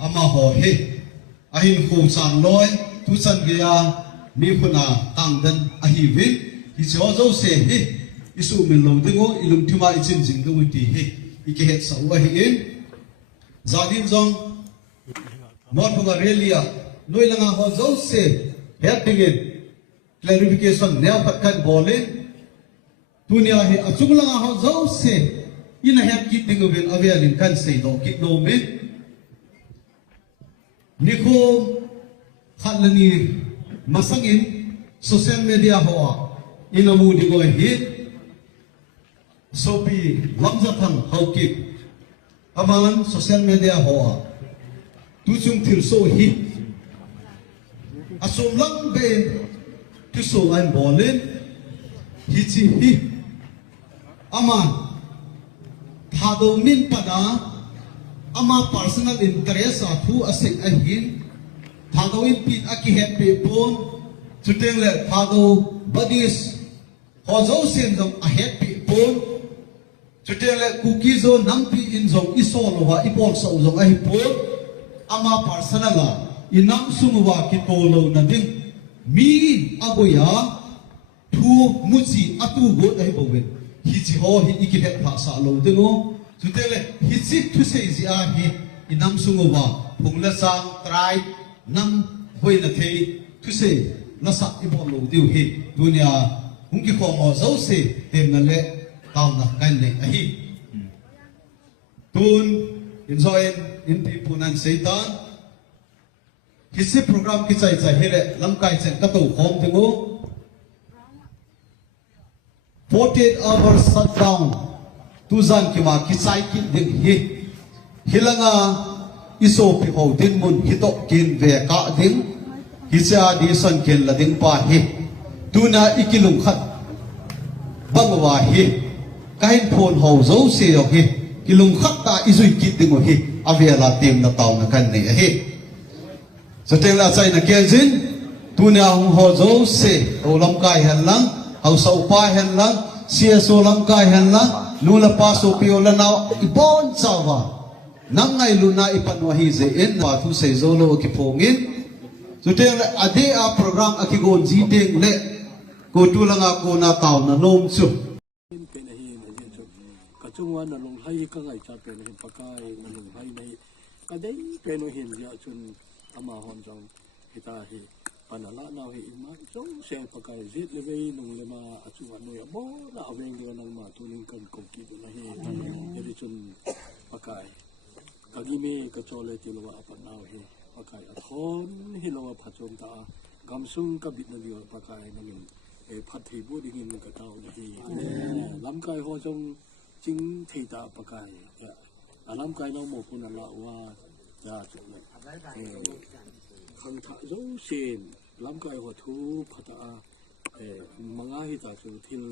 ama ho he ahin khu chan loi tu chan gya mi phuna tang dan ahi vin hi cho zo se he isu min lo dingo ilum thuma ichin jing do ti he ike het sa wa hi in zadin jong mon phunga relia noi langa ho zo se het tingin clarification ne patkan bolin dunia he achung langa ho zo se ina het kit dingo ben avialin kan sei do kit no me nikho khalani masangin social media ho inamu digo hit sopi lamjatham haukip aman social media ho tu chung thil so hi asom lang be tu so an bolin hi chi hi aman thado min pada ama personal interest a thu asik ahin thado inpi akihe pe pon chuteng le thado badis hozo sen dom ahet pe pon chuteng le kuki zo nampi in zong isolo wa ipol so zong ahi pon ama personal a inam sumuwa ki tolo na ding mi aboya thu muchi atu go dai bowen hi chi ho hi ikipet pha sa lo dingo chutele hi chi thu sei ji a hi inam sumuwa phungla sang trai nam hoi na thei thu sei na sa ibol lo diu hi dunia hungki ko mo zo se tem na le taw na kan le a hi tun enjoy in people nan seitan hisi program ki chai chai hele lamkai chen ka to khom tingo 48 hours shutdown tuzan ki ma ki chai ki ding hi hilanga iso pi ho din mun hito kin ve ka ding hisa di san ken la ding pa hi tuna ikilung khat bangwa hi kain phone ho zo se yo hi kilung khat ta izui ki ding hi avela tem na taw na kan ne hi so tela chai na kelzin tunia hung ho zo se olam kai han lang au sau pa han lang sia so lam kai han lang lula pa so piola na ibon chawa nang ngai luna ipanwa hi ze en wa thu se zo lo ki phongin so tela ade a program akigon ji ding le ko tu langa ko na taw na nom chu kachungwa na long hai ka ngai cha pe ni pakai na long hai nei ka dei pe no hin ya chun ama hon jong kita hi panala na hi ma chong se pakai zit le vei nong le ma achu wa no ya bo na aveng dia nang ma tu ning kan ko ki na hi jadi chun pakai kagi me ka chole ti lo apa na hi pakai athon hi lo pha chom ta gamsung ka bit na dio pakai na min e phat thi bu ding in ka taw hi lam kai ho chong chính thì ta pakai lam kai no mo pun la wa ja chu le khang tha zo sen lam kai ho thu phata manga hi ta chu thil